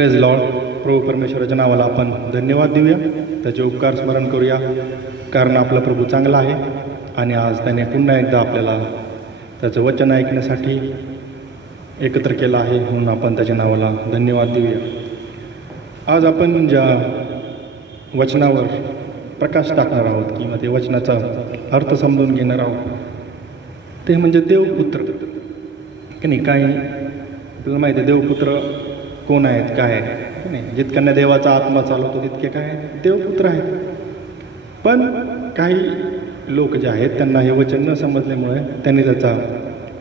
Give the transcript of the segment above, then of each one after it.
Praise Lord. प्रभू परमेश्वराच्या नावाला आपण धन्यवाद देऊया, त्याचे उपकार स्मरण करूया, कारण आपला प्रभू चांगला आहे आणि आज त्याने पुन्हा एकदा आपल्याला त्याचं वचन ऐकण्यासाठी एकत्र केलं आहे, म्हणून आपण त्याच्या नावाला धन्यवाद देऊया. आज आपण ज्या वचनावर प्रकाश टाकणार आहोत किंवा ते वचनाचा अर्थ समजून घेणार आहोत ते म्हणजे देवपुत्र. की नाही, काही आपल्याला माहिती आहे देवपुत्र कोण आहेत, काय आहे की नाही. जितक्यांना देवाचा आत्मा चालवतो तितके काय देवपुत्र आहेत. पण काही लोक जे आहेत त्यांना हे वचन न समजल्यामुळे त्यांनी त्याचा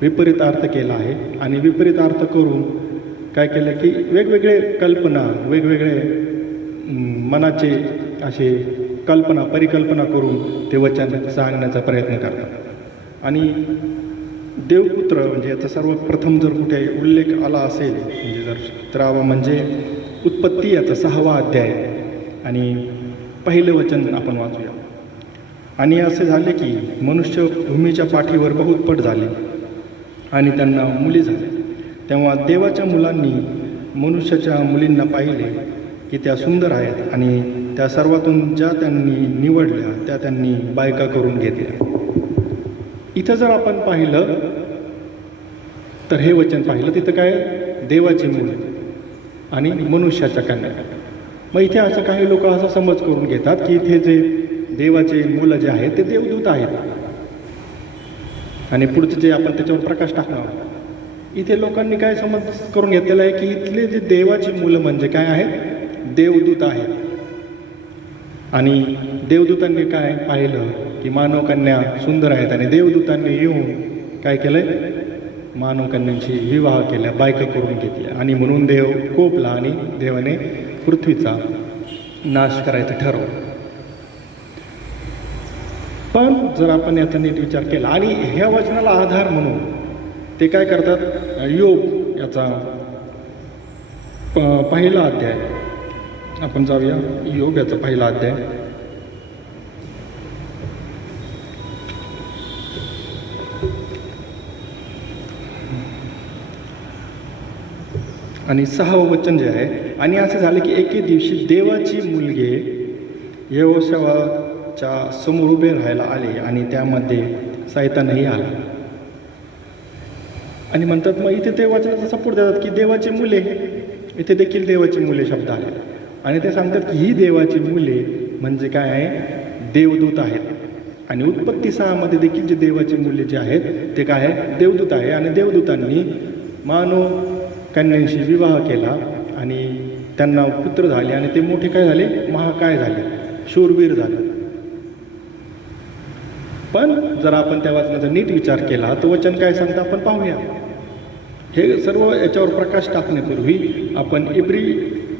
विपरीत अर्थ केला आहे आणि विपरीत अर्थ करून काय केलं की वेगवेगळे कल्पना, वेगवेगळे मनाचे असे कल्पना, परिकल्पना करून ते वचन सांगण्याचा प्रयत्न करतात. आणि देवपुत्र म्हणजे याचा सर्वप्रथम जर कुठे उल्लेख आला असेल म्हणजे जर म्हणजे उत्पत्ती याचा 6वा अध्याय आणि पहिलं वचन आपण वाचूया. आणि असे झाले की मनुष्य भूमीच्या पाठीवर बहुतपट झाले आणि त्यांना मुली झाल्या. तेव्हा देवाच्या मुलांनी मनुष्याच्या मुलींना पाहिले की त्या सुंदर आहेत आणि त्या सर्वातून ज्या त्यांनी निवडल्या त्या त्यांनी बायका करून घेतल्या. इथं जर आपण पाहिलं तर हे वचन पाहिलं तिथं काय देवाची मुलं आणि मनुष्याच्या कन्या. मग इथे असं काही लोक असा समज करून घेतात की इथे जे देवाचे मुलं जे आहेत ते देवदूत आहेत आणि पुढचं जे आपण त्याच्यावर प्रकाश टाकणार आहोत. इथे लोकांनी काय समज करून घेतलेला आहे की इथले जे देवाची मुलं म्हणजे काय आहेत, देवदूत आहेत. आणि देवदूतांनी काय पाहिलं की मानवकन्या सुंदर आहेत आणि देवदूतांनी येऊन काय केलंय, मानवकन्यांशी विवाह केल्या, बायका करून घेतल्या आणि म्हणून देव कोपला आणि देवाने पृथ्वीचा नाश करायचं ठरवलं. पण जर आपण याचा नीट विचार केला आणि ह्या वचनाला आधार म्हणून ते काय करतात, योग याचा पहिला अध्याय आपण जाऊया. योग याचा पहिला अध्याय आणि 6वं वचन जे आहे. आणि असे झाले की एके दिवशी देवाची मुलगे यहोशवाच्या समोर उभे राहायला आले आणि त्यामध्ये सैतानही आला. आणि म्हणतात मग इथे ते वचनाचा सपोर्ट देतात की देवाची मुले, इथे देखील देवाची मुले शब्द आले आणि ते सांगतात की ही देवाची मुले म्हणजे काय आहे, देवदूत आहेत. आणि उत्पत्ती 6मध्ये देखील जे देवाची मुले जे आहेत ते काय आहे, देवदूत आहे. आणि देवदूतांनी मानव कन्यांशी विवाह केला आणि त्यांना पुत्र झाले आणि ते मोठे काय झाले, महाकाय झाले, शूरवीर झाले. पण जर आपण त्या वचनाचा नीट विचार केला तर वचन काय सांगतं आपण पाहूया. हे सर्व याच्यावर प्रकाश टाकण्यापूर्वी आपण इब्री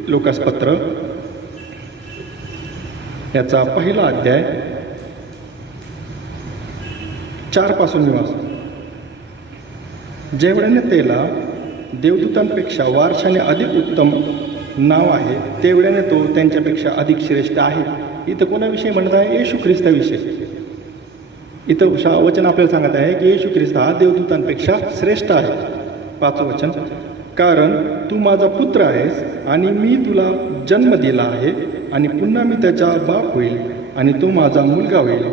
लोकासपत्र याचा पहिला अध्याय 4 पासून मी वाचतो. जेवढ्याने त्याला देवदूतांपेक्षा वारशाने अधिक उत्तम नाव आहे तेवढ्याने तो त्यांच्यापेक्षा अधिक श्रेष्ठ आहे. इथं कोणाविषयी म्हणत आहे, येशू ख्रिस्ताविषयी. इथं वचन आपल्याला सांगत आहे की येशू ख्रिस्त हा देवदूतांपेक्षा श्रेष्ठ आहे. 5वं वचन, कारण तू माझा पुत्र आहेस आणि मी तुला जन्म दिला आहे आणि पुन्हा मी त्याचा बाप होईल आणि तो माझा मुलगा होईल,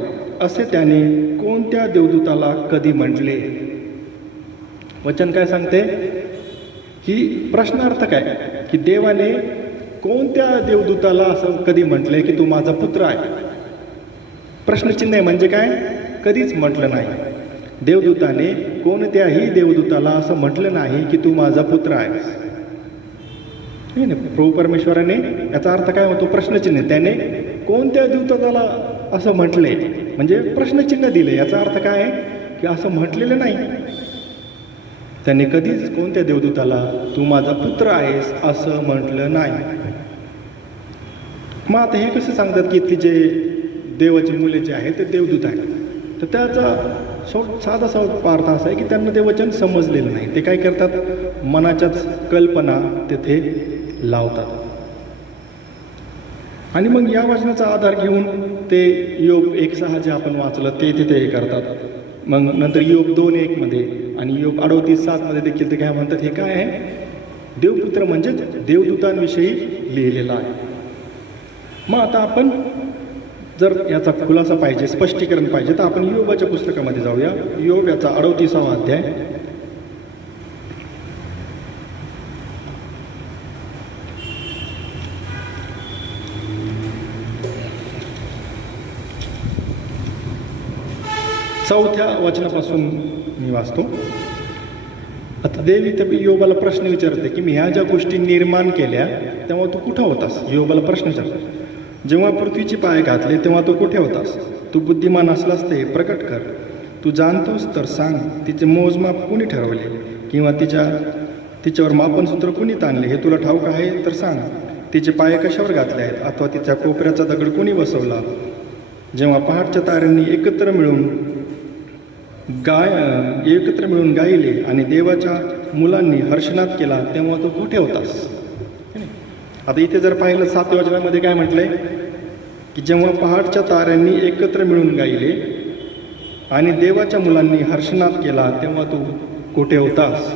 असे त्याने कोणत्या देवदूताला कधी म्हटले. वचन काय सांगते, ही प्रश्नार्थक आहे की देवाने कोणत्या देवदूताला असं कधी म्हटले की तू माझा पुत्र आहे. प्रश्नचिन्ह आहे, म्हणजे काय, कधीच म्हटलं नाही. देवदूताने कोणत्याही देवदूताला असं म्हटलं नाही की तू माझा पुत्र आहेस. प्रभू परमेश्वराने याचा अर्थ काय होतो, प्रश्नचिन्ह. त्याने कोणत्या देवदूताला असं म्हटले म्हणजे प्रश्नचिन्ह दिले. याचा अर्थ काय आहे की असं म्हटलेलं नाही. त्याने कधीच कोणत्या देवदूताला तू माझा पुत्र आहेस असं म्हटलं नाही. मग आता हे कसं सांगतात की इथली जे देवाची मुले जे आहेत ते देवदूत आहेत. तर त्याचा साधा अर्थ असा आहे की त्यांना ते वचन समजलेलं नाही. ते काय करतात, मनाच्याच कल्पना तिथे लावतात. आणि मग या वचनाचा आधार घेऊन ते योग 1:6 जे आपण वाचलं ते तिथे हे करतात. मग नंतर योग 2:1 मध्ये आणि योग 38:7 मध्ये देखील ते काय म्हणतात, हे काय आहे, देवपुत्र म्हणजेच देवदूतांविषयी लिहिलेला आहे. मग आता आपण जर याचा खुलासा पाहिजे, स्पष्टीकरण पाहिजे, तर आपण योबाच्या पुस्तकामध्ये जाऊया. योग याचा 38वा अध्याय. चौथ्या वचनापासून मी वाचतो. आता देवी त्या योबाला प्रश्न विचारते की मी ह्या ज्या गोष्टी निर्माण केल्या तेव्हा तू कुठं होतास. योबाला प्रश्न विचारतो, जेव्हा पृथ्वीची पाय घातले तेव्हा तू कुठे होतास. तू बुद्धिमान असलास ते प्रकट कर. तू जाणतोस तर सांग. तिचे मोजमाप कुणी ठरवले किंवा तिच्यावर मापनसूत्र कुणी ताणले हे तुला ठाऊक आहे तर सांग. तिचे पाय कशावर घातले आहेत अथवा तिच्या कोपऱ्याचा दगड कुणी बसवला. जेव्हा पहाटच्या ताऱ्यांनी एकत्र मिळून गायले आणि देवाच्या मुलांनी हर्षनाद केला तेव्हा तो कुठे होतास. आता इथे जर पाहिलं 7व्या वचनामध्ये काय म्हटलंय की जेव्हा पहाटच्या ताऱ्यांनी एकत्र मिळून गायले आणि देवाच्या मुलांनी हर्षनाद केला तेव्हा तू कुठे होतास.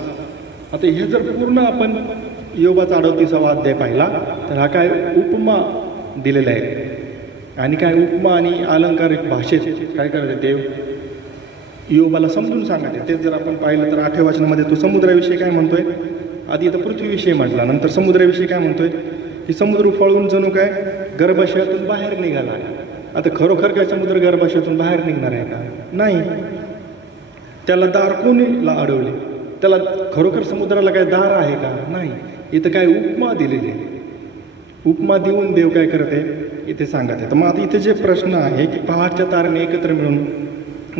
आता हे जर पूर्ण आपण योबाचा 38वा अध्याय पाहिला तर हा काय उपमा दिलेला आहे. आणि काय उपमा आणि अलंकारिक भाषेत काय करते देव योबाला समजून सांगते. तेच जर आपण पाहिलं तर 8व्या वचनामध्ये तो समुद्राविषयी काय म्हणतोय. आधी आता पृथ्वीविषयी म्हटला, नंतर समुद्राविषयी काय म्हणतोय की समुद्र उफाळून जणू काय गर्भाशयातून बाहेर निघाला आहे. आता खरोखर काय समुद्र गर्भाशयातून बाहेर निघणार आहे का. नाही. त्याला दार कोणीला अडवले. त्याला खरोखर समुद्राला काय दार आहे का. नाही. इथं काय उपमा दिलेली आहे. उपमा देऊन देव काय करते इथे सांगत आहे. तर मग आता इथे जे प्रश्न आहे की पहाटच्या ताराने एकत्र मिळून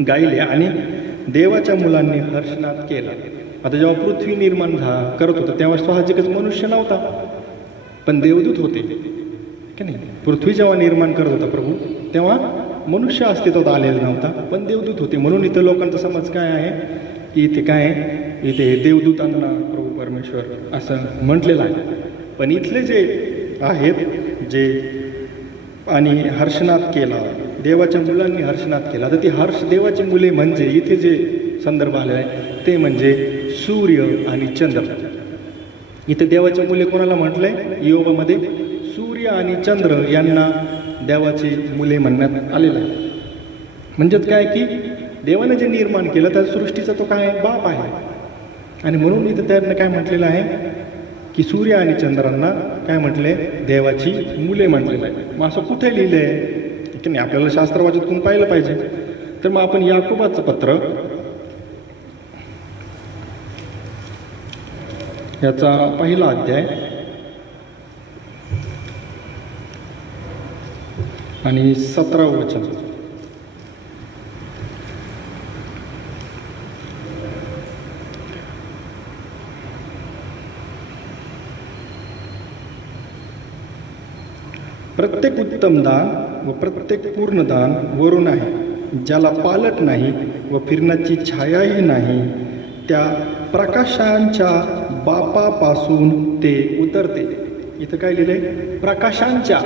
गायले आणि देवाच्या मुलांनी हर्षनाद केला. आता जेव्हा पृथ्वी निर्माण करत होतं तेव्हा साहजिकच मनुष्य नव्हता पण देवदूत होते की नाही. पृथ्वी जेव्हा निर्माण करत होता प्रभू तेव्हा मनुष्य अस्तित्वात आलेला नव्हता पण देवदूत होते. म्हणून इथं लोकांचा समज काय आहे की इथे काय आहे, इथे देवदूतांना प्रभू परमेश्वर असं म्हटलेलं आहे. पण इथले जे आहेत जे आणि हर्षनाद केला, देवाच्या मुलांनी हर्षनाद केला, तर ती देवाची मुले म्हणजे इथे जे संदर्भ आले आहे ते म्हणजे सूर्य आणि चंद्र. इथे देवाची मुले कोणाला म्हटलंय योबामध्ये सूर्य आणि चंद्र यांना देवाची मुले म्हणण्यात आलेलं आहे. म्हणजेच काय की देवाने जे निर्माण केलं त्या सृष्टीचा तो काय बाप आहे. आणि म्हणून इथं त्यांना काय म्हटलेलं आहे की सूर्य आणि चंद्रांना काय म्हटले देवाची मुले म्हटलेलं आहे. मग असं कुठे लिहिलं आहे की नाही आपल्याला शास्त्र वाचनातून पाहिलं पाहिजे. तर मग आपण याकोबाचं पत्र याचा 1ला अध्याय आणि 17वं वचन. प्रत्येक उत्तम दान व प्रत्येक पूर्ण दान वरून आहे, ज्याला पालट नाही व फिरण्याची छायाही नाही, त्या प्रकाशांच्या बापापासून ते उतरते. इथं काय लिहिलंय प्रकाशांच्या,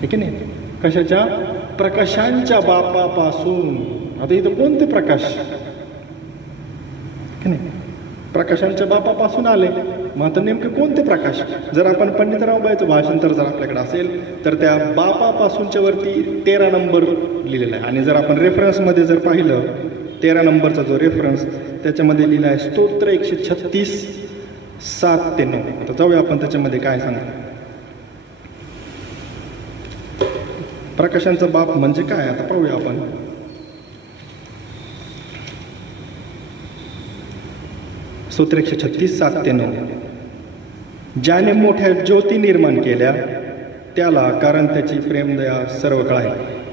हे की नाही, कशाच्या प्रकाशांच्या बापापासून. आता इथं कोणते प्रकाश की नाही प्रकाशांच्या बापापासून आले. मग आता नेमके कोणते प्रकाश. जर आपण पंडित रावबाईचं भाषांतर जर आपल्याकडे असेल तर त्या बापापासूनच्या वरती 13 नंबर लिहिलेला आहे. आणि जर आपण रेफरन्समध्ये जर पाहिलं 13 नंबरचा जो रेफरन्स त्याच्यामध्ये लिहिला आहे स्तोत्र 136 7 ते 9. आता जाऊया आपण त्याच्यामध्ये काय सांगतो. प्रकाशांचा बाप म्हणजे काय आता पाहूया आपण. स्तोत्र 136 7 ते 9. ज्याने मोठ्या ज्योती निर्माण केल्या त्याला, कारण त्याची प्रेमदया सर्व काळ आहे.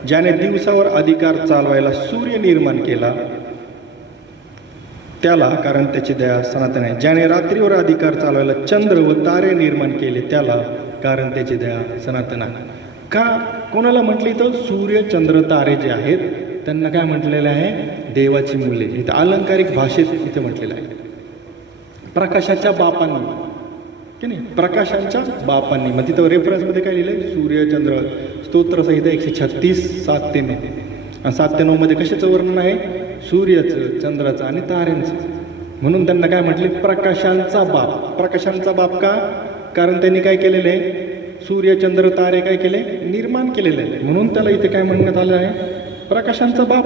ज्याने दिवसावर अधिकार चालवायला सूर्य निर्माण केला त्याला, कारण त्याची दया सनातन आहे. ज्याने रात्रीवर अधिकार चालवायला चंद्र व तारे निर्माण केले त्याला, कारण त्याची दया सनातन आहे. का कोणाला म्हटले तर सूर्य चंद्र तारे जे आहेत त्यांना काय म्हटलेलं आहे देवाची मुले. इथं अलंकारिक भाषेत इथे म्हटलेलं आहे प्रकाशाच्या बापांनी की नाही, प्रकाशांच्या बापांनी. मग तिथं रेफरन्समध्ये काय लिहिलंय सूर्य चंद्र. स्तोत्रसहित 136 7 ते 9. आणि 7 ते 9 मध्ये कशाचं वर्णन आहे सूर्याचं, चंद्राचं आणि ताऱ्यांचं. म्हणून त्यांना काय म्हटले, प्रकाशांचा बाप. प्रकाशांचा बाप का? कारण त्यांनी काय केलेलं आहे, सूर्य चंद्र तारे काय केले, निर्माण केलेले आहे. म्हणून त्याला इथे काय म्हणण्यात आलं आहे, प्रकाशांचा बाप.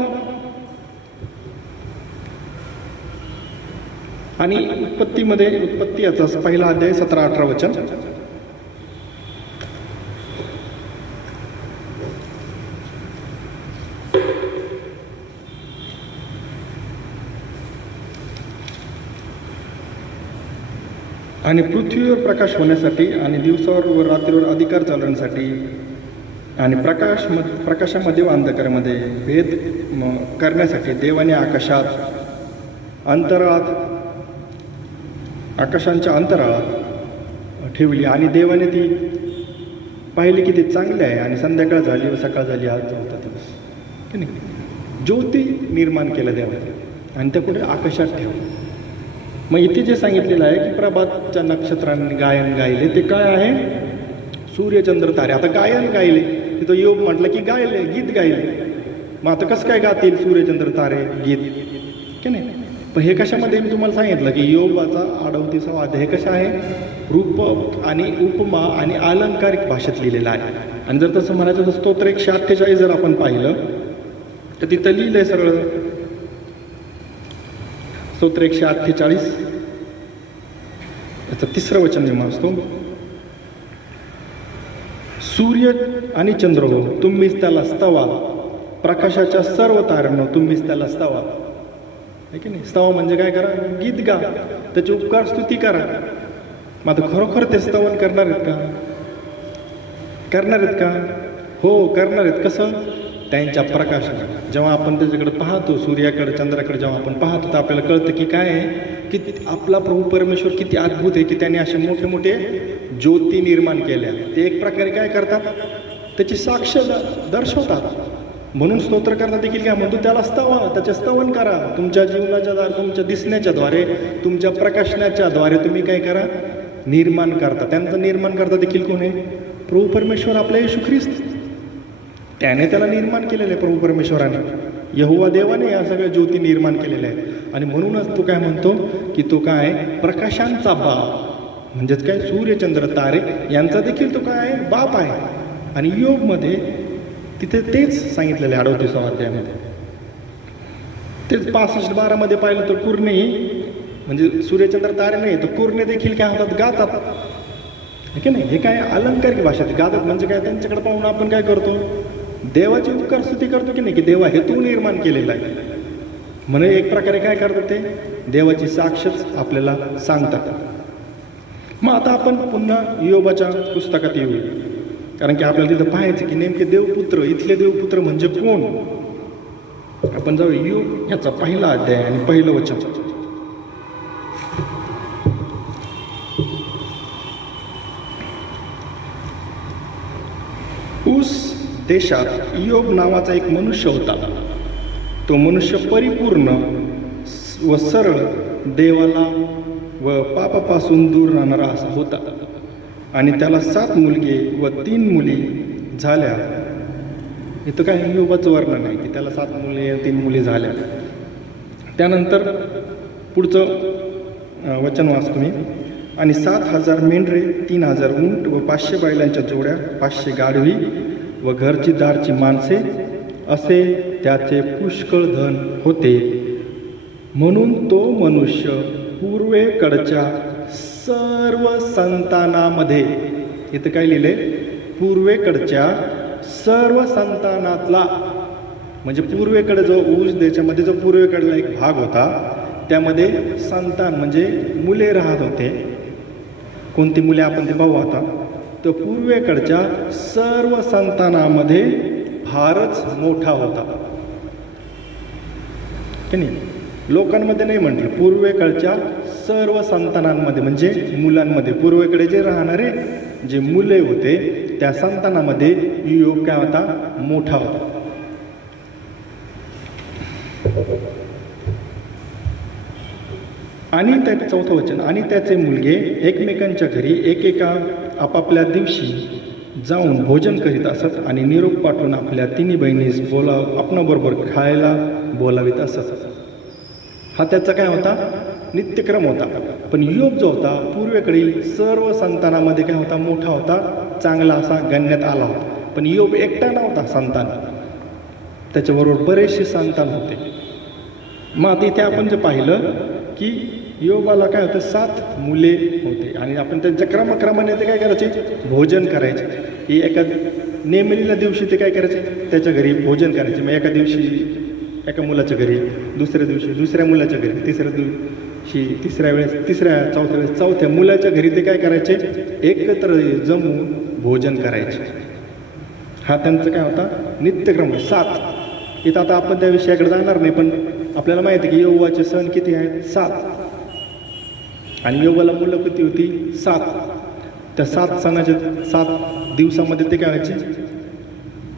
आणि उत्पत्ती याचा पहिला अध्याय 17-18 वचन. आणि पृथ्वीवर प्रकाश होण्यासाठी आणि दिवसावर व रात्रीवर अधिकार चालवण्यासाठी आणि प्रकाशामध्ये व अंधकारामध्ये भेद करण्यासाठी देवाने आकाशांच्या अंतराळात ठेवली. आणि देवाने ती पाहिली की ते चांगले आहे. आणि संध्याकाळ झाली व सकाळ झाली, आज 4था दिवस. की नाही, ज्योती निर्माण केल्या देवाने आणि त्या पुढे आकाशात ठेवलं. मग इथे जे सांगितलेलं आहे की प्रभातच्या नक्षत्रांनी गायन गायले, ते काय आहे, सूर्यचंद्र तारे. आता गायन गायले, तिथं योग म्हटलं की गायले, गीत गायले. मग आता कसं काय गातील सूर्यचंद्र तारे गीत, की नाही. पण हे कशामध्ये मी तुम्हाला सांगितलं की योगाचा 38वा अध्याय हे कशा आहे, रूपक आणि उपमा आणि अलंकारिक भाषेत लिहिलेला आहे. आणि जर तसं म्हणायचं तर स्तोत्र 148 जर आपण पाहिलं तर तिथं लिहिलंय सगळं. स्तोत्र 148 याचं 3रं वचन मी वाचतो. सूर्य आणि चंद्र हो, तुम्हीच त्याला स्तवा, प्रकाशाच्या सर्व ताऱ्यांनो तुम्हीच त्याला स्तवा. आहे की नाही. स्तव म्हणजे काय करा, गीत गा, त्याची उपकार स्तुती करा. मग आता खरोखर ते स्तवन करणार आहेत का? करणार आहेत का? हो, करणार आहेत. कसं? त्यांच्या प्रकाशाने. जेव्हा आपण त्याच्याकडे पाहतो, सूर्याकडे चंद्राकडे जेव्हा आपण पाहतो, तर आपल्याला कळतं की काय आहे, की आपला प्रभू परमेश्वर किती अद्भुत आहे, की त्याने असे मोठे मोठे ज्योती निर्माण केल्या. ते एक प्रकारे काय करतात, त्याची साक्ष दर्शवतात. म्हणून स्तोत्रकर्ता देखील काय म्हणतो, त्याला स्तवा, त्याचे स्तवन करा. तुमच्या जीवनाच्या द्वारे, तुमच्या दिसण्याच्या द्वारे, तुमच्या प्रकाशनाच्या द्वारे तुम्ही काय करा, निर्माण करता. त्यांचं निर्माण करता देखील कोण आहे, प्रभू परमेश्वर आपला येशू ख्रिस्त. त्याने त्याला निर्माण केलेलं आहे प्रभू परमेश्वराने. यहोवा देवाने या सगळ्या ज्योती निर्माण केलेल्या आहेत. आणि म्हणूनच तो काय म्हणतो की तो काय, प्रकाशांचा बाप. म्हणजेच काय, सूर्यचंद्र तारे यांचा देखील तो काय आहे, बाप आहे. आणि योगमध्ये तिथे तेच सांगितलेलं आहे 38व्या अध्यायामध्ये. तेच 65-12 मध्ये पाहिलं तर कुर्णेही, म्हणजे सूर्यचंद्र तारे नाही तर कुर्णे देखील काय होतात, गातात. की नाही. हे काय अलंकारिक भाषेत गातात. म्हणजे काय, त्यांच्याकडे पाहून आपण काय करतो, देवाची उपकार स्तुती करतो की नाही, की देवा हे तू निर्माण केलेलं आहे. म्हणजे एक प्रकारे काय करतात, ते देवाची साक्षच आपल्याला सांगतात. मग आता आपण पुन्हा योबाच्या पुस्तकात येऊ, कारण की आपल्याला तिथं पाहायचं की नेमके देवपुत्र, इथले देवपुत्र म्हणजे कोण. आपण जाऊ योग ह्याचा पहिला अध्याय आणि पहिलं वचन. ऊस देशात योग नावाचा एक मनुष्य होता. तो मनुष्य परिपूर्ण व सरळ, देवाला व पापापासून दूर राहणारा असा होता. आणि त्याला 7 मुलगे व 3 मुली झाल्या. इथं काय योगाचं वर्णन आहे की त्याला 7 मुले 3 मुली झाल्या. त्यानंतर पुढचं वचन वाचतो मी. आणि 7,000 मेंढरे, 3,000 उंट व 500 बैलांच्या जोड्या, 500 गाढवी व घरची दारची माणसे, असे त्याचे पुष्कळ धन होते. म्हणून तो मनुष्य पूर्वेकडच्या सर्व संतानामध्ये, इथं काय लिहिले, पूर्वेकडच्या सर्व संतानातला, म्हणजे पूर्वेकडे जो ऊस देशामध्ये जो पूर्वेकडला एक भाग होता, त्यामध्ये संतान म्हणजे मुले राहत होते. कोणती मुले आपण ते पाहू आता. तर पूर्वेकडच्या सर्व संतानामध्ये फारच मोठा होता. की नाही. लोकांमध्ये नाही म्हटलं, पूर्वेकडच्या सर्व संतानांमध्ये म्हणजे मुलांमध्ये, पूर्वेकडे जे राहणारे जे मुले होते त्या संतानामध्ये योग काय होता, मोठा होता. आणि त्या 4थं वचन. आणि त्याचे मुलगे एकमेकांच्या घरी एकेका आपापल्या दिवशी जाऊन भोजन करीत असत आणि निरोप पाठवून आपल्या 3 बहिणीस आपणाबरोबर खायला बोलावित असत. हा त्याचा काय होता, नित्यक्रम होता. पण योग जो होता पूर्वेकडील सर्व संतानामध्ये काय होता, मोठा होता, चांगला असा गणण्यात आला होता. पण योग एकटा नव्हता संतान, त्याच्याबरोबर बरेचसे संतान होते. मग आता इथे आपण जे पाहिलं की योबाला काय होतं, 7 मुले होते आणि आपण त्यांच्या क्रमाने ते काय करायचे, भोजन करायचे. ही एका नेमलेल्या दिवशी ते काय करायचे, त्याच्या घरी भोजन करायचे. मग एका दिवशी एका मुलाच्या घरी, दुसऱ्या दिवशी दुसऱ्या मुलाच्या घरी, तिसऱ्या दिवशी तिसऱ्या वेळेस तिसऱ्या, चौथ्या वेळेस चौथ्या मुलाच्या घरी ते काय करायचे, एकत्र जमून भोजन करायचे. हा त्यांचा काय होता, नित्यक्रम 7. इथं आता आपण त्या विषयाकडे जाणार नाही, पण आपल्याला माहिती आहे की यहोवाचे सण किती आहेत, 7. आणि यहोवाला मुलं किती होती, 7. त्या 7 सणाच्या 7 दिवसामध्ये ते काय व्हायचे,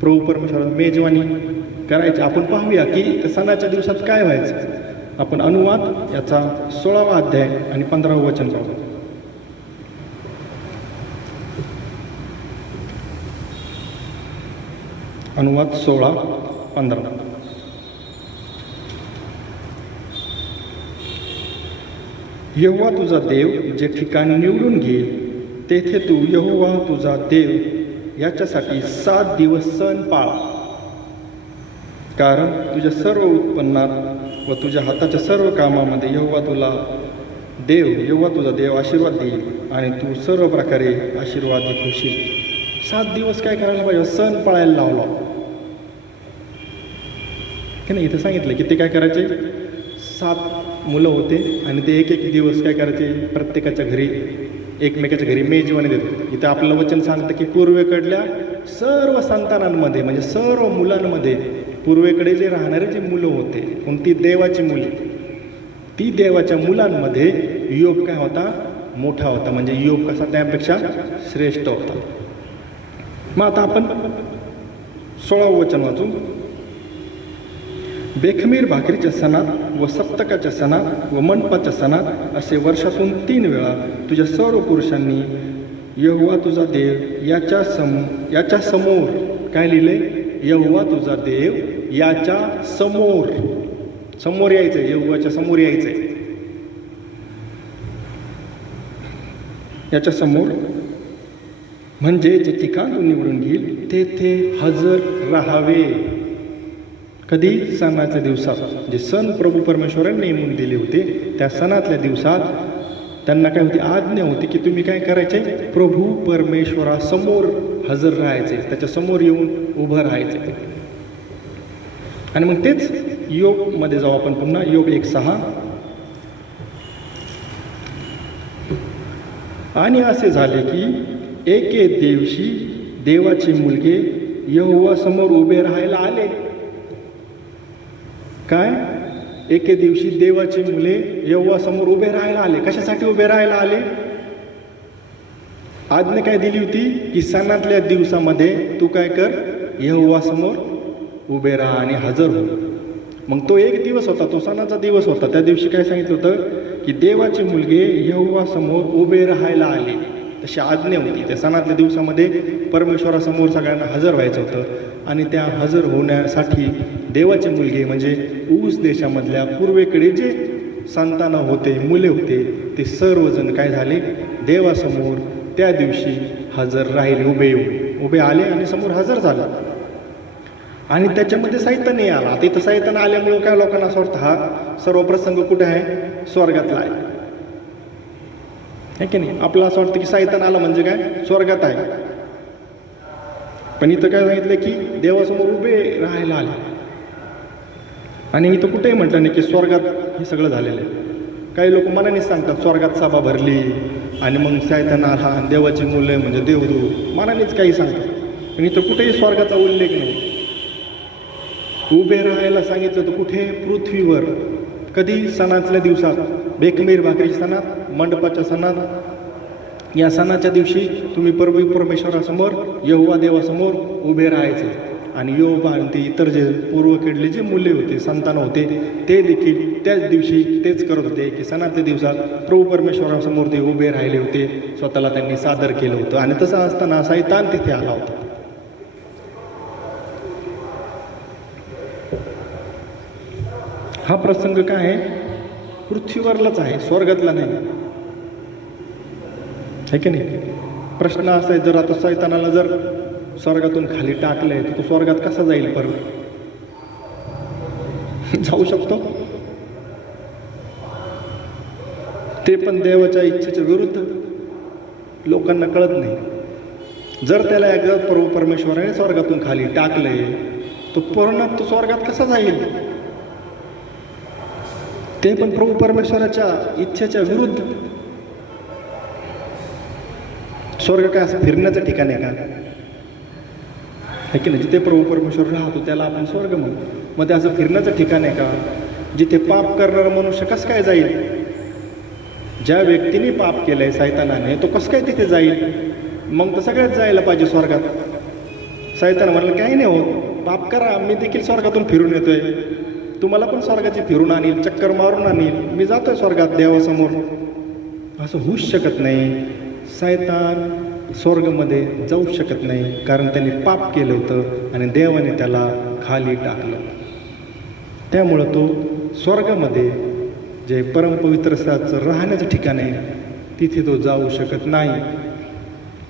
प्रभू परमेश्वर मेजवानी करायचे. आपण पाहूया की त्या सणाच्या दिवसात काय व्हायचं. आपण अनुवाद याचा 16वा अध्याय आणि 15वं वचन पाहू. अनुवाद 16:15. यहोवा तुझा देव जे ठिकाण निवडून घेईल तेथे तू यहोवा तुझा देव याच्यासाठी 7 दिवस सण पाळ. कारण तुझ्या सर्व उत्पन्नात व तुझ्या हाताच्या सर्व कामामध्ये यहोवा तुझा देव आशीर्वाद देईल आणि तू सर्व प्रकारे आशीर्वादित होशील. 7 दिवस काय करायला पाहिजे, सण पाळायला लावला की नाही. इथं सांगितलं की ते काय करायचे, 7 मुलं होते आणि ते एक दिवस काय करायचे, प्रत्येकाच्या घरी एकमेकाच्या घरी मेजवानी देतो. इथं आपलं वचन सांगतं की पूर्वेकडल्या सर्व संतानांमध्ये म्हणजे सर्व मुलांमध्ये पूर्वेकडे जे राहणारे जे मुलं होते, कोणती देवाची मुले, ती देवाच्या मुलांमध्ये योग काय होता, मोठा होता. म्हणजे योग कसा त्यापेक्षा श्रेष्ठ होता. मग आता आपण 16वं वचन वाचू. बेखमीर भाकरीच्या सणात व सप्तकाच्या सणात व मंडपाच्या सणात असे वर्षातून 3 वेळा तुझ्या सर्व पुरुषांनी यहोवा तुझा देव याच्या समोर काय लिहिले, यहोवा तुझा देव याच्या समोर यायचंय, यहोवाच्या समोर यायचंय. याच्या समोर म्हणजे जे ठिकाण निवडून घेईल तेथे हजर राहावे. कधी, सणाच्या दिवसात. जे सण प्रभू परमेश्वरांनी नेमून दिले होते त्या सणातल्या दिवसात त्यांना काय होती, आज्ञा होती की तुम्ही काय करायचे, प्रभू परमेश्वरासमोर हजर राहायचे, त्याच्यासमोर येऊन उभं राहायचे. आणि मग तेच योगमध्ये जाऊ आपण पुन्हा. योग 1:6. आणि असे झाले की एके दिवशी देवाचे मुलगे यहोवा समोर उभे राहायला आले. काय, एके दिवशी देवाचे मुले यहोवा समोर उभे राहायला आले. कशासाठी उभे राहायला आले, आज्ञा काय दिली होती की सणातल्या दिवसामध्ये तू काय कर, यहोवा समोर उभे राहा आणि हजर हो. मग तो एक दिवस होता, तो सणाचा दिवस होता. त्या दिवशी काय सांगितलं होतं की देवाचे मुलगे यहोवा समोर उभे राहायला आले. तशी आज्ञा होती. त्या सणातल्या दिवसामध्ये परमेश्वरासमोर सगळ्यांना हजर व्हायचं होतं. आणि त्या हजर होण्यासाठी देवाचे मुलगे म्हणजे ऊस देशामधल्या पूर्वेकडे जे संतान होते, मुले होते, ते सर्वजण काय झाले, देवासमोर त्या दिवशी हजर राहिले, उभे आले आणि समोर हजर झाला. आणि त्याच्यामध्ये सैतानही आला. आता इथं सैतान आल्यामुळे काय लोकांना असं वाटतं हा सर्व प्रसंग कुठे आहे, स्वर्गातला आहे की नाही. आपलं असं वाटतं की सैतान आला म्हणजे काय, स्वर्गात आहे. पण इथं काय सांगितलं की देवासमोर उभे राहायला आले. आणि इथं कुठेही म्हटलं नाही की स्वर्गात हे सगळं झालेलं आहे. काही लोक मनानेच सांगतात स्वर्गात सभा भरली आणि मग सैतान आला, देवाची मुलं म्हणजे देवदूत, मनानेच काही सांगतात. पण इथं कुठेही स्वर्गाचा उल्लेख नाही. उभे राहायला सांगितलं तर कुठे, पृथ्वीवर. कधी, सणातल्या दिवसात, बेखमीर भाकरीच्या सणात, मंडपाच्या सणात. या सणाच्या दिवशी तुम्ही प्रभू परमेश्वरासमोर, यहोवा देवासमोर उभे राहायचे. आणि यहोवा आणि ते इतर जे पूर्वकडले जे मुले होते, संतान होते, ते देखील त्याच दिवशी तेच करत होते की सणातल्या दिवसात प्रभू परमेश्वरासमोर ते उभे राहिले होते, स्वतःला त्यांनी सादर केलं होतं. आणि तसं असताना सैतान तिथे आला होता. हा प्रसंग काय आहे, पृथ्वीवरलाच आहे, स्वर्गातला नाही, आहे की नाही? प्रश्न असा आहे, जर आता सैतानाला जर स्वर्गातून खाली टाकलंय तर तो स्वर्गात कसा जाईल परत? जाऊ शकतो? ते पण देवाच्या इच्छेच्या विरुद्ध. लोकांना कळत नाही. जर त्याला एकदा प्रभू परमेश्वराने स्वर्गातून खाली टाकलंय तो पूर्ण तो स्वर्गात कसा जाईल? ते पण प्रभू परमेश्वराच्या इच्छेच्या विरुद्ध. स्वर्ग काय असं फिरण्याचं ठिकाण आहे का? आहे की नाही? जिथे प्रभू परमेश्वर राहतो त्याला आपण स्वर्ग म्हणू. मग ते असं फिरण्याचं ठिकाण आहे का? जिथे पाप करणारा मनुष्य कसं काय जाईल? ज्या व्यक्तीने पाप केलंय सैतानाने तो कसं काय तिथे जाईल? मग तर सगळ्यात जायला पाहिजे स्वर्गात. सैतान म्हणलं काही नाही होत, पाप करा, मी देखील स्वर्गातून फिरून येतोय, तुम्हाला पण स्वर्गाची फिरून आणील, चक्कर मारून आणील, मी जातोय स्वर्गात देवासमोर. असं होऊच शकत नाही. सैतान स्वर्गामध्ये जाऊ शकत नाही, कारण त्यांनी पाप केलं होतं आणि देवाने त्याला खाली टाकलं. त्यामुळं तो स्वर्गामध्ये जे परमपवित्र स्थानाचं राहण्याचं ठिकाण आहे तिथे तो जाऊ शकत नाही.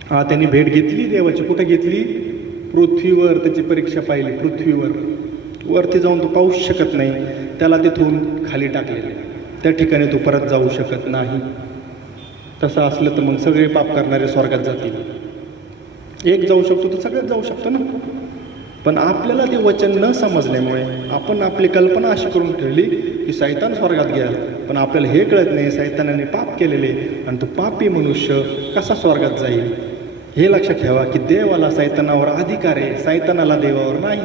त्यांनी भेट घेतली देवाची. कुठे घेतली? पृथ्वीवर. त्याची परीक्षा पाहिली पृथ्वीवर. वरती जाऊन तो पाहूच शकत नाही, त्याला तिथून खाली टाकलेले. त्या ठिकाणी तो परत जाऊ शकत नाही. तसं असलं तर मग सगळे पाप करणारे स्वर्गात जातील. एक जाऊ शकतो तर सगळ्यात जाऊ शकतो ना. पण आपल्याला ते वचन न समजल्यामुळे आपण आपली कल्पना अशी करून ठेवली की सैतान स्वर्गात गेला. पण आपल्याला हे कळत नाही सैतानाने पाप केलेले आणि तो पापी मनुष्य कसा स्वर्गात जाईल. हे लक्षात ठेवा की देवाला सैतानावर अधिकार आहे, सैतानाला देवावर नाही.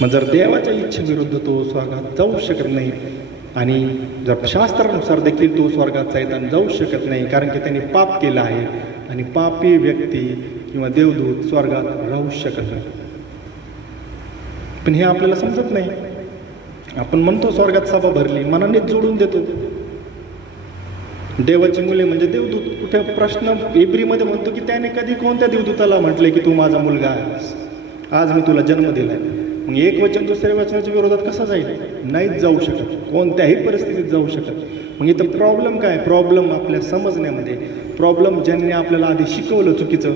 मग जर देवाच्या इच्छेविरुद्ध तो स्वर्गात जाऊ शकत नाही आणि जर शास्त्रानुसार देखील तो स्वर्गात सैतान जाऊ शकत नाही, कारण की त्यांनी पाप केलं आहे आणि पापी व्यक्ती किंवा देवदूत स्वर्गात राहू शकत नाही. पण हे आपल्याला समजत नाही. आपण म्हणतो स्वर्गात सभा भरली, मनानेच जोडून देतो. देवाची मुले म्हणजे देवदूत. कुठे प्रश्न इब्रीमध्ये म्हणतो की त्याने कधी कोणत्या देवदूताला म्हटले की तू माझा मुलगा आहेस, आज मी तुला जन्म दिलाय. मग एक वचन दुसऱ्या वचनाच्या विरोधात कसं जाईल? नाहीच जाऊ शकत, कोणत्याही परिस्थितीत जाऊ शकत. मग इथं प्रॉब्लेम काय? प्रॉब्लेम आपल्या समजण्यामध्ये. प्रॉब्लेम ज्यांनी आपल्याला आधी शिकवलं चुकीचं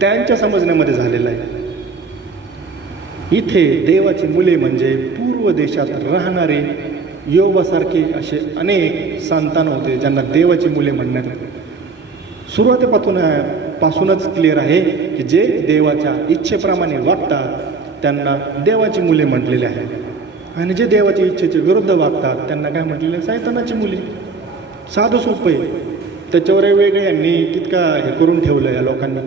त्यांच्या समजण्यामध्ये झालेला आहे. इथे देवाची मुले म्हणजे पूर्व देशात राहणारे योबासारखे असे अनेक संतान होते ज्यांना देवाची मुले म्हणण्यात सुरुवातीपासूनच क्लिअर आहे की जे देवाच्या इच्छेप्रमाणे वागतात त्यांना देवाची मुले म्हटलेले आहे. आणि जे देवाच्या इच्छेच्या विरुद्ध वागतात त्यांना काय म्हटलेलं आहे? सैतानाची मुले. साधं सोपं आहे. त्याच्यावर वेगळे यांनी तितका हे करून ठेवलं या लोकांनी,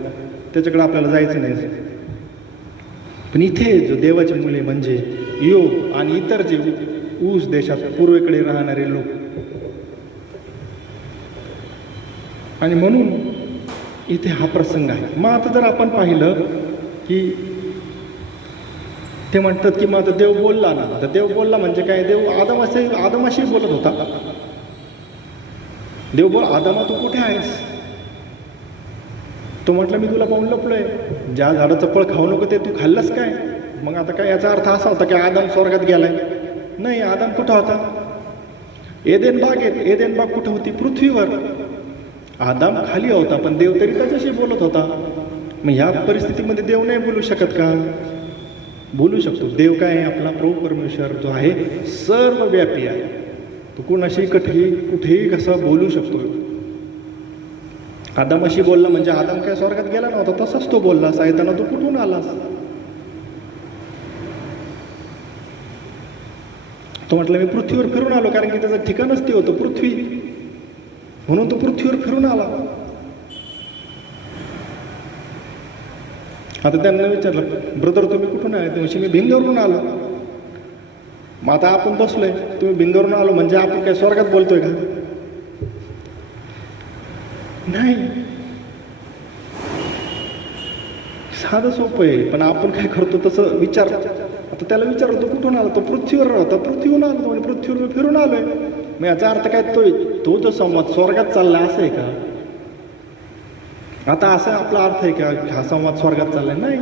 त्याच्याकडे आपल्याला जायचं नाही. पण इथे जो देवाची मुले म्हणजे योग आणि इतर जे ऊस देशात पूर्वेकडे राहणारे लोक. आणि म्हणून इथे हा प्रसंग आहे. मग आता जर आपण पाहिलं की ते म्हणतात की मग आता देव बोलला ना, तर देव बोलला म्हणजे काय? देव आदमाशी बोलत होता. देव बोल, आदमा तू कुठे आहेस? तो म्हटलं मी तुला पाहून लपलोय, ज्या झाडाचं फळ खाऊ नको ते तू खाल्लंस काय? मग आता काय याचा अर्थ असा होता की आदम स्वर्गात गेलाय? नाही. आदम कुठं होता? एदेन बागेत. एदेन बाग कुठं होती? पृथ्वीवर. आदम खाली होता पण देव तरी त्याच्याशी बोलत होता. मग ह्या परिस्थितीमध्ये देव नाही बोलू शकत का? बोलू शकतो. देव काय आहे? आपला प्रभू परमेश्वर जो आहे सर्वव्यापी आहे. तो कुणाशी कुठेही कसा बोलू शकतो. आदमाशी बोलला म्हणजे आदम काय स्वर्गात गेला नव्हता, तसाच तो बोलला. सैताना तू कुठून आलास? तो म्हटलं मी पृथ्वीवर फिरून आलो, कारण की त्याचं ठिकाणच ते होतं पृथ्वी, म्हणून तो पृथ्वीवर फिरून आला. आता त्यांना विचारलं, ब्रदर तुम्ही कुठून आले? ते मी भिंगवरून आलो. मग आता आपण बसलोय, तुम्ही भिंगवरून आलो म्हणजे आपण काय स्वर्गात बोलतोय का? नाही. साधं सोपं आहे. पण आपण काय करतो तसं विचार. आता त्याला विचारलं तू कुठून आला? तो पृथ्वीवर होता. पृथ्वीहून आलो आणि पृथ्वीवर फिरून आलोय. मग याचा अर्थ काय? तो जो संवाद स्वर्गात चालला असं आहे का? आता असा आपला अर्थ आहे का हा संवाद स्वर्गात चाललाय? नाही.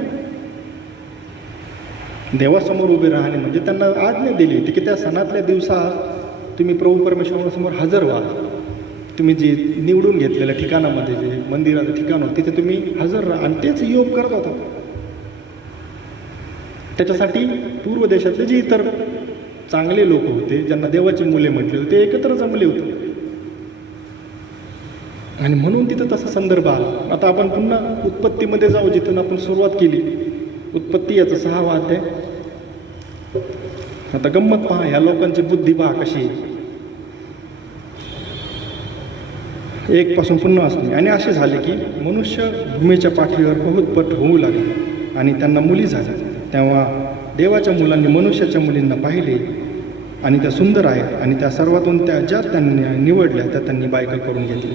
देवासमोर उभे राहणे म्हणजे त्यांना आज्ञा दिली की त्या सणातल्या दिवसात तुम्ही प्रभू परमेश्वरासमोर हजर व्हा. तुम्ही जे निवडून घेतलेल्या ठिकाणामध्ये जे मंदिराचं ठिकाण होतं तिथे तुम्ही हजर राहा. आणि तेच योग करत होता. त्याच्यासाठी पूर्व देशातले जे इतर चांगले लोक होते, ज्यांना देवाची मुले म्हटले होते, ते एकत्र जमले होते. आणि म्हणून तिथं तसा संदर्भ आला. आता आपण पुन्हा उत्पत्तीमध्ये जाऊ, जिथून आपण सुरुवात केली. उत्पत्ती याचा 6वा अध्याय. आता गंमत पहा, ह्या लोकांची बुद्धी पहा कशी. 1 पासून पुन्हा असणे. आणि असे झाले की मनुष्य भूमीच्या पाठीवर बहुतपट होऊ लागले आणि त्यांना मुली झाल्या. तेव्हा देवाच्या मुलांनी मनुष्याच्या मुलींना पाहिले आणि त्या सुंदर आहेत आणि त्या सर्वातून ज्या त्यांनी निवडल्या त्या त्यांनी बायका करून घेतली.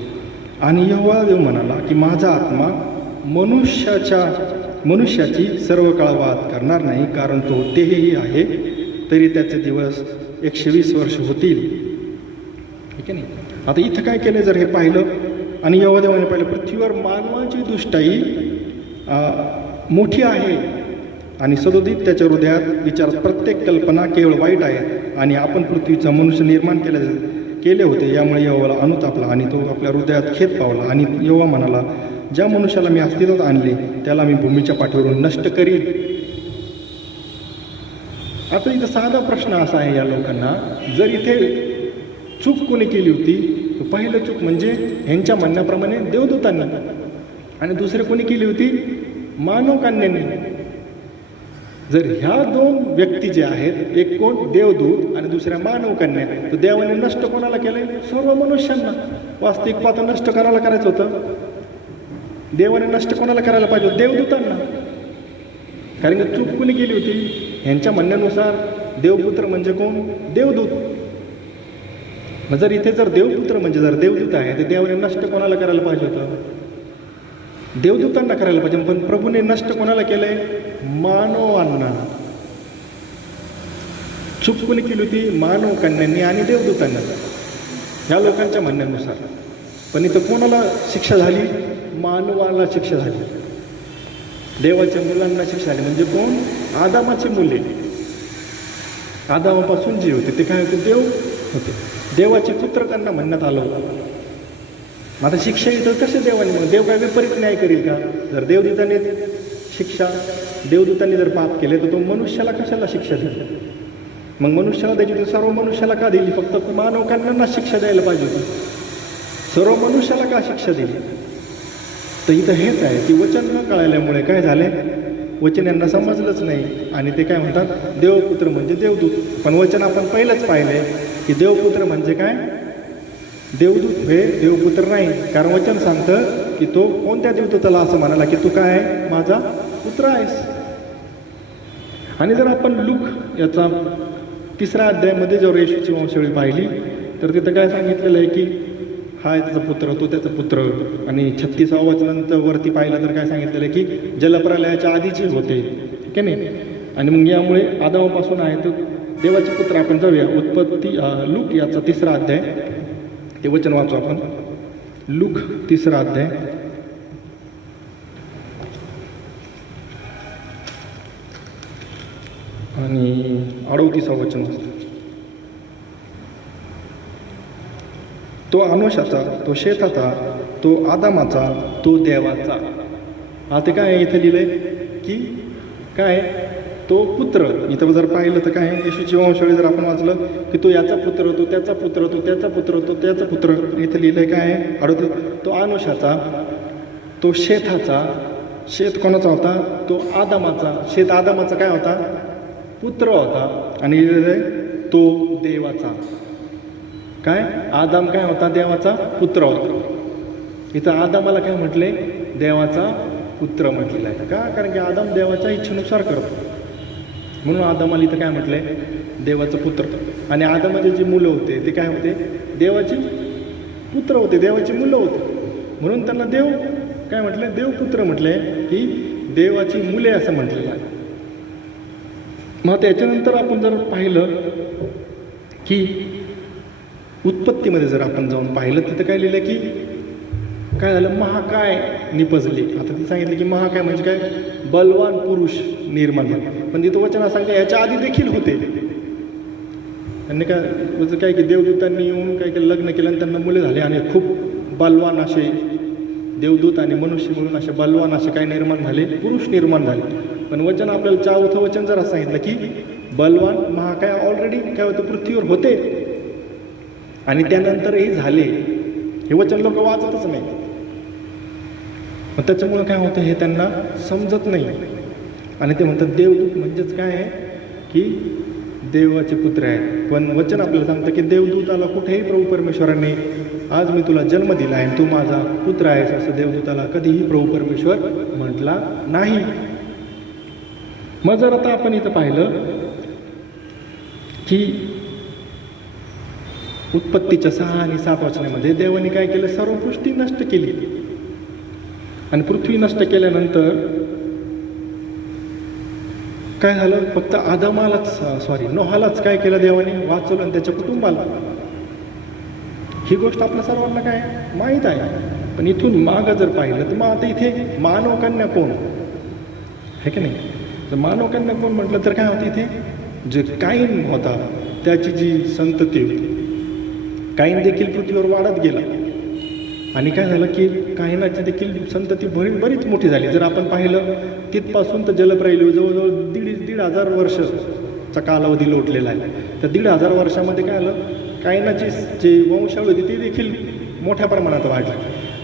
आणि यहोवा देव म्हणाला की माझा आत्मा मनुष्याची सर्व काळ वाद करणार नाही, कारण तो देही आहे. तरी त्याचे दिवस 120 वर्ष होतील. ठीक आहे नाही. आता इथं काय केलं जर हे पाहिलं, आणि यहोवा देवाने पाहिलं पृथ्वीवर मानवाची दुष्टाई मोठी आहे आणि सदोदित त्याच्या हृदयात विचारात प्रत्येक कल्पना केवळ वाईट आहे. आणि आपण पृथ्वीचा मनुष्य निर्माण केले होते, यामुळे यहोवाला अनुतापला आणि तो आपल्या हृदयात खेद पावला. आणि यहोवा म्हणाला, ज्या मनुष्याला मी अस्तित्वात आणले त्याला मी भूमीच्या पाठीवरून नष्ट करीन. आता इथं साधा प्रश्न असा आहे या लोकांना, जर इथे चूक कोणी केली होती तर पहिलं चूक म्हणजे ह्यांच्या म्हणण्याप्रमाणे देवदूतांनी, आणि दुसरे कोणी केली होती मानव कन्यांनी. जर ह्या 2 व्यक्ती जे आहेत, एक कोण देवदूत आणि दुसऱ्या मानव कन्या, तर देवाने नष्ट कोणाला केलंय? सर्व मनुष्यांना. वास्तविक पाहता नष्ट करायला करायचं होतं, देवाने नष्ट कोणाला करायला पाहिजे होतं? देवदूतांना. कारण की चूक कोणी केली होती? ह्यांच्या म्हणण्यानुसार देवपुत्र म्हणजे कोण? देवदूत. मग जर इथे जर देवपुत्र म्हणजे जर देवदूत आहे, तर देवाने नष्ट कोणाला करायला पाहिजे होतं? देवदूतांना करायला पाहिजे. पण प्रभूने नष्ट कोणाला केलंय? मानवांना. चूक कोणी केली होती? मानव कन्यांनी आणि देवदूतांना, ह्या लोकांच्या म्हणण्यानुसार. पण इथं कोणाला शिक्षा झाली? मानवाला शिक्षा झाली. देवाच्या मुलांना शिक्षा झाली. म्हणजे कोण? आदामाची मुले. आदामापासून जे होते ते काय होते? देव होते. देवाचे पुत्र त्यांना म्हणण्यात आलं होतं. आता शिक्षा इथं कसे देवाने? मग देव काय विपरीत न्याय करील का? जर देवदूतांनी जर पाप केले तर तो मनुष्याला कशाला शिक्षा दिली? मग मनुष्याला द्यायची होती, सर्व मनुष्याला का दिली? फक्त मानव कन्यांना शिक्षा द्यायला पाहिजे होती. सर्व मनुष्याला का शिक्षा दिली? तर इथं हेच आहे की वचन न कळल्यामुळे काय झाले? वचन यांना समजलंच नाही आणि ते काय म्हणतात? देवपुत्र म्हणजे देवदूत. पण वचन आपण पहिलंच पाहिले की देवपुत्र म्हणजे काय? देवदूत हे देवपुत्र नाही. कारण वचन सांगतं की तो कोणत्या देवदूताला असं म्हणाला की तू काय आहे? माझा पुत्र आहेस. आणि जर आपण लूक याचा 3रा अध्यायामध्ये जर येशूची वंशावळी पाहिली तर तिथं काय सांगितलेलं आहे की हा त्याचा पुत्र, तो त्याचा पुत्र. आणि 36व्या वचनानंतर वरती पाहिलं तर काय सांगितलेलं आहे की जलप्रलयाच्या आधीचे होते. ठीक आहे नाही. आणि मग यामुळे आदामापासून आहे तो देवाचे पुत्र. आपण जाऊया उत्पत्ती लूक याचा 3रा अध्याय, ते वचन वाचू आपण. लूक 3रा अध्याय आणि 38वं वचन वाचतो. तो अनोशाचा, तो शेताचा, तो आदामाचा, तो देवाचा. आता काय इथं लिहिलंय की काय? तो पुत्र. इथं जर पाहिलं तर काय? येशूची वंशावळी जर आपण वाचलं की तो याचा पुत्र, तो त्याचा पुत्र, तो त्याचा पुत्र, तो त्याचा पुत्र. इथं लिहिलंय काय? तो अनोशाचा, तो शेताचा. शेत कोणाचा होता? तो आदामाचा. शेत आदामाचा काय होता? पुत्र होता. आणि लिहिलंय तो देवाचा. काय? आदाम काय होता? देवाचा पुत्र होता. इथं आदामाला काय म्हटले? देवाचा पुत्र म्हटलेला आहे. का? कारण की आदाम देवाच्या इच्छेनुसार करतो, म्हणून आदामाला इथं काय म्हटलंय? देवाचं पुत्र. आणि आदामाचे जे मुलं होते ते काय होते? देवाची पुत्र होते, देवाची मुलं होते. म्हणून त्यांना देव काय म्हटले? देवपुत्र म्हटले की देवाची मुले असं म्हटलेलं आहे. मग त्याच्यानंतर आपण जर पाहिलं की उत्पत्तीमध्ये जर आपण जाऊन पाहिलं तिथं काय लिहिलं की काय झालं? महाकाय निपजले. आता ते सांगितलं की महाकाय म्हणजे काय? बलवान पुरुष निर्माण झाले. पण तिथं वचन सांगितलं याच्या आधी देखील होते. त्यांनी काय म्हणजे काय की देवदूतांनी येऊन काय केलं, लग्न केलं आणि त्यांना मुले झाले आणि खूप बलवान असे देवदूत आणि मनुष्य म्हणून असे बलवान असे काही निर्माण झाले, पुरुष निर्माण झाले. पण वचन आपल्याला चौथं वचन जर असं सांगितलं की बलवान महाकाय ऑलरेडी काय होतं पृथ्वीवर होते आणि त्यानंतरही झाले. हे वचन लोक वाचतच नाही. मग त्याच्यामुळं काय होतं हे त्यांना समजत नाही आणि ते म्हणतात देवदूत म्हणजेच काय आहे की देवाचे पुत्र आहेत. पण वचन आपल्याला सांगतं की देवदूताला कुठेही प्रभू परमेश्वराने आज मी तुला जन्म दिला आहे तू माझा पुत्र आहेस असं देवदूताला कधीही प्रभू परमेश्वर म्हटला नाही. मग जर आता आपण इथं पाहिलं की उत्पत्तीच्या 6 आणि 7 वचनामध्ये देवाने काय केलं, सर्व सृष्टी नष्ट केली आणि पृथ्वी नष्ट केल्यानंतर काय झालं, फक्त नोहालाच काय केलं देवाने, वाचवलं आणि त्याच्या कुटुंबाला. ही गोष्ट आपल्या सर्वांना काय माहीत आहे. पण इथून मागं जर पाहिलं तर मग आता इथे मानव कन्या कोण आहे की नाही. तर मानव कन्या कोण म्हटलं तर काय होतं, इथे जे काईन होता त्याची जी संतती होती, काईन देखील पृथ्वीवर वाढत गेला आणि काय झालं की काहीनाची देखील संतती बरीच मोठी झाली. जर आपण पाहिलं तिथपासून तर जलप्रलय जवळजवळ 1,500 वर्षचा कालावधी लोटलेला आहे. तर 1,500 वर्षामध्ये काय झालं, काहीनाची जे वंशावळी होती ती देखील मोठ्या प्रमाणात वाढली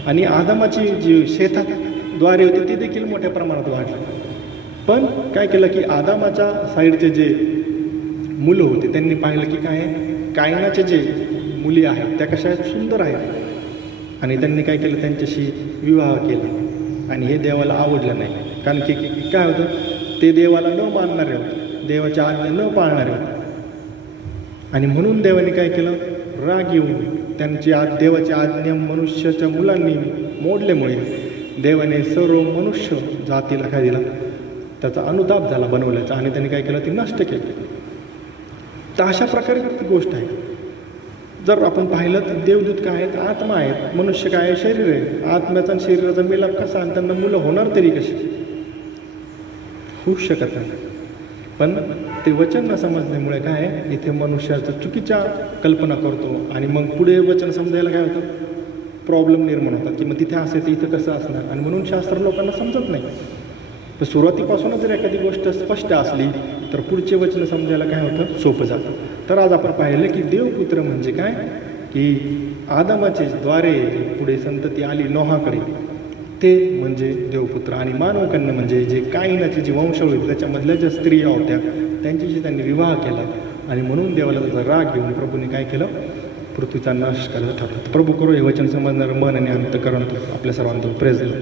आणि आदमाची जी शेताद्वारे होती ती देखील मोठ्या प्रमाणात वाढली. पण काय केलं की आदामाच्या साईडचे जे मुलं होते त्यांनी पाहिलं की काय कायनाचे जे मुली आहेत त्या कशा आहेत, सुंदर आहेत आणि त्यांनी काय केलं, त्यांच्याशी विवाह केला आणि हे देवाला आवडलं नाही. कारण की काय होतं, ते देवाला न मानणारे होते, देवाच्या आज्ञा न पाळणारे होते आणि म्हणून देवाने काय केलं, राग येऊन त्यांची देवाची आज्ञा मनुष्याच्या मुलांनी मोडल्यामुळे देवाने सर्व मनुष्य जातीला काय दिला, त्याचा अनुताप झाला बनवल्याचा आणि त्यांनी काय केलं, ते नष्ट केलं. तर अशा प्रकारे ती गोष्ट आहे. जर आपण पाहिलं तर देवदूत काय आहेत, आत्मा आहेत, मनुष्य काय आहे, शरीर आहे. आत्म्याचा आणि शरीराचा मिलाप कसा आणि त्यांना मुलं होणार तरी कशी, होऊच शकत नाही. पण ते वचन न समजल्यामुळे काय आहे, इथे मनुष्याचं चुकीच्या कल्पना करतो आणि मग पुढे वचन समजायला काय होतं, प्रॉब्लेम निर्माण होतात की मग तिथे असेल तर इथं कसं असणार आणि म्हणून शास्त्र लोकांना समजत नाही. तर सुरुवातीपासूनच जर एखादी गोष्ट स्पष्ट असली तर पुढचे वचन समजायला काय होतं, सोपं जातं. तर आज आपण पाहिलं की देवपुत्र म्हणजे काय, की आदमाचे द्वारे पुढे संतती आली नोहाकडे ते म्हणजे देवपुत्र आणि मानवकन्या म्हणजे जे काईनाची जी वंशावळी होती त्याच्यामधल्या ज्या स्त्रिया होत्या त्यांच्याशी त्यांनी विवाह केला आणि म्हणून देवाला त्याचा राग घेऊन प्रभूने काय केलं, पृथ्वीचा नाश करायचं ठरलं. प्रभू करो हे वचन समजणारं मन आणि अंतःकरण आपल्या सर्वांचं प्रेझेंट.